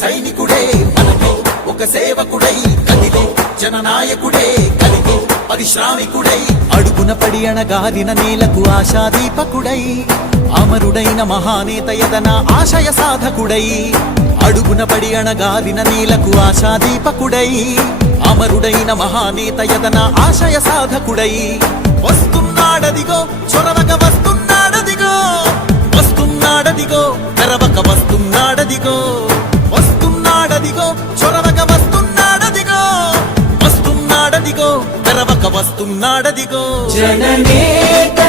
సైనికుడే మనకై ఒక సేవకుడై కదిలే జననాయకుడే కలిగే పరిశ్రామికుడై అడుగున పడి అణగారిన నేలకు ఆశాదీపకుడై అమరుడైన మహానేత యదన ఆశయ సాధకుడై అడుగున పడి అణగారిన నేలకు ఆశాదీపకుడై అమరుడైన మహానేత యదన ఆశయ సాధకుడై వస్తున్నాడదిగో చొరవక వస్తున్నాడదిగో వస్తున్నాడదిగో తెరవక వస్తున్నాడదిగో వస్తున్నాడదిగో చొరవక వస్తున్నాడదిగో వస్తున్నాడదిగో తెరవక వస్తున్నాడదిగో జననేత